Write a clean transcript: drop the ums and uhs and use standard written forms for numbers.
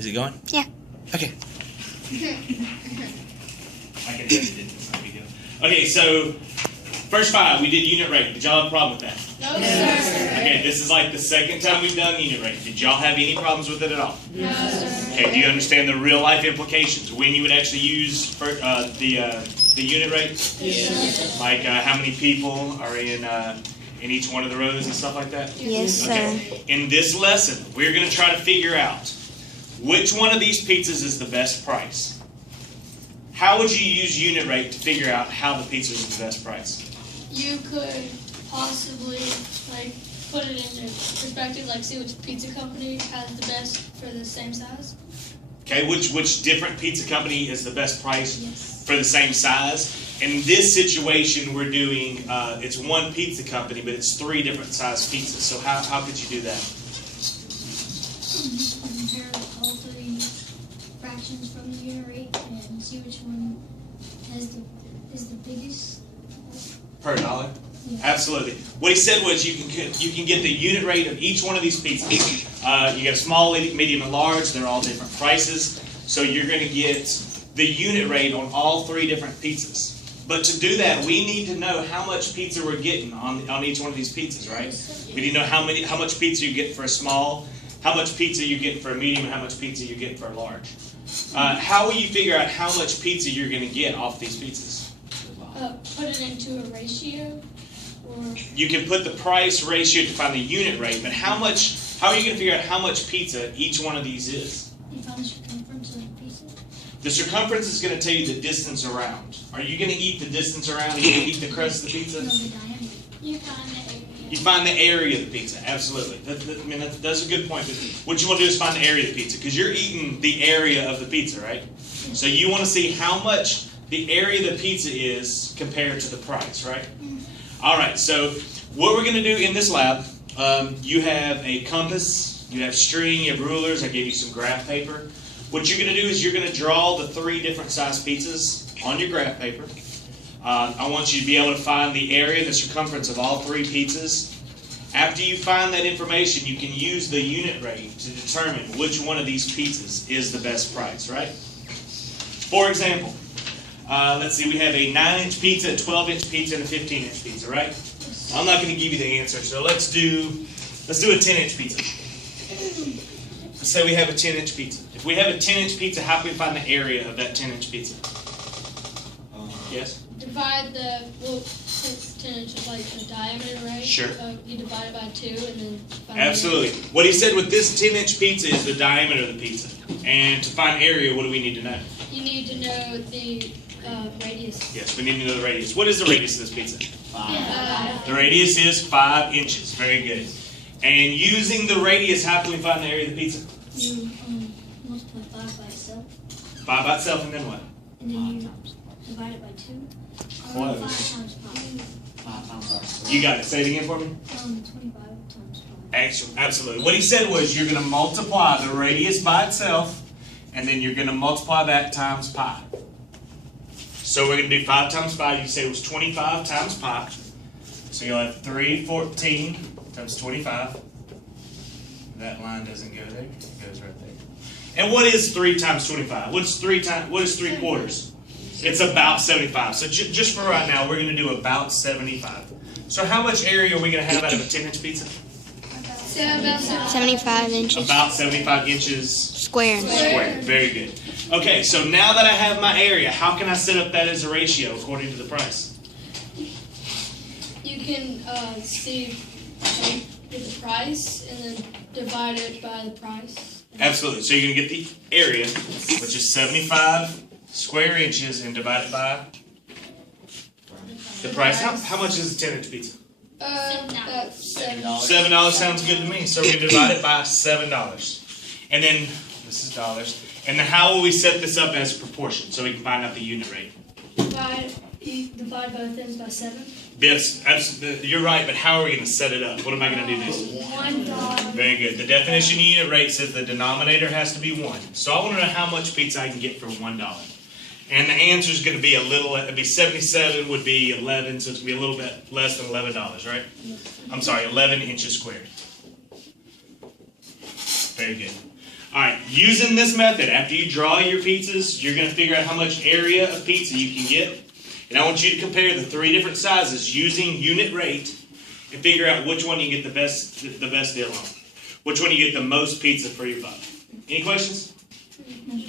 Is it going? Yeah. Okay. I can edit it. It's not a big deal. Okay, so first 5, we did unit rate. Did y'all have a problem with that? No, sir. Okay, this is like the second time we've done unit rate. Did y'all have any problems with it at all? No, sir. Okay, do you understand the real life implications? When you would actually use the unit rate? Yes. Like how many people are in each one of the rows and stuff like that? Yes, sir. Okay. In this lesson, we're going to try to figure out which one of these pizzas is the best price. How would you use unit rate to figure out how the pizza is the best price? You could possibly put it into perspective, see which pizza company has the best for the same size. Okay, which different pizza company is the best price Yes. for the same size? In this situation, we're doing, it's one pizza company, but it's 3 different size pizzas. So how could you do that? Compare all 3 fractions from the unit rate and see which one is the biggest. Per dollar? Yeah. Absolutely. What he said was you can get the unit rate of each one of these pizzas. You get a small, medium, and large. They're all different prices. So you're going to get the unit rate on all 3 different pizzas. But to do that, we need to know how much pizza we're getting on each one of these pizzas, right? We need to know how much pizza you get for a small, how much pizza you get for a medium, and how much pizza you get for a large. How will you figure out how much pizza you're going to get off these pizzas? Put it into a ratio, or You can put the price ratio to find the unit rate, but how are you going to figure out how much pizza each one of these is? You found the circumference of the pizza. The circumference is going to tell you the distance around. Are you going to eat the distance around? Are you going to eat the crust of the pizza? No, the diameter. you find the area. You find the area of the pizza, absolutely. That's a good point. What you want to do is find the area of the pizza, because you're eating the area of the pizza, right? So you want to see how much the area of the pizza is compared to the price, right? All right, so what we're going to do in this lab, you have a compass, you have string, you have rulers. I gave you some graph paper. What you're going to do is you're going to draw the 3 different size pizzas on your graph paper. I want you to be able to find the area, the circumference of all 3 pizzas. After you find that information, you can use the unit rate to determine which one of these pizzas is the best price, right? For example, let's see, we have a 9-inch pizza, a 12-inch pizza, and a 15-inch pizza, right? I'm not going to give you the answer, so let's do a 10-inch pizza. Let's say we have a 10-inch pizza. If we have a 10-inch pizza, how can we find the area of that 10-inch pizza? Yes? Divide since 10 inches the diameter, right? Sure. You divide it by 2 and then find Absolutely. What he said with this 10-inch pizza is the diameter of the pizza. And to find area, what do we need to know? You need to know the radius. Yes, we need to know the radius. What is the radius of this pizza? 5. The radius is 5 inches. Very good. And using the radius, how can we find the area of the pizza? You multiply 5 by itself, 5 by itself, and then what? and then you divide it by 2. What? 5 times 5. You got it. Say it again for me. 25 times 5. Actually, absolutely. What he said was you're going to multiply the radius by itself, and then you're going to multiply that times pi. So we're going to do 5 times 5. You say it was 25 times pi. So you'll have 314 times 25. That line doesn't go there. It goes right there. And what is 3 times 25? What is 3 quarters? It's about 75. So just for right now, we're going to do about 75. So how much area are we going to have out of a 10-inch pizza? 75 inches. About 75 inches Square. square. Very good. Okay, so now that I have my area, how can I set up that as a ratio according to the price? You can get the price and then divide it by the price. Absolutely. So you're going to get the area, which is 75 square inches, and divide it by the price. How much is a 10-inch pizza? That's $7. $7 sounds good to me. So we're going to divide it by $7. And then, this is dollars. And then how will we set this up as a proportion so we can find out the unit rate? You divide both ends by 7. Yes, absolutely. You're right, but how are we going to set it up? What am I going to do next? $1. Very good. The definition of unit rate says the denominator has to be 1. So I want to know how much pizza I can get for $1. And the answer is going to be it'd be 77 would be 11, so it's going to be a little bit less than $11, right? I'm sorry, 11 inches squared. Very good. All right, Using this method, after you draw your pizzas, you're going to figure out how much area of pizza you can get. And I want you to compare the 3 different sizes using unit rate and figure out which one you get the best deal on. Which one you get the most pizza for your buck. Any questions? No.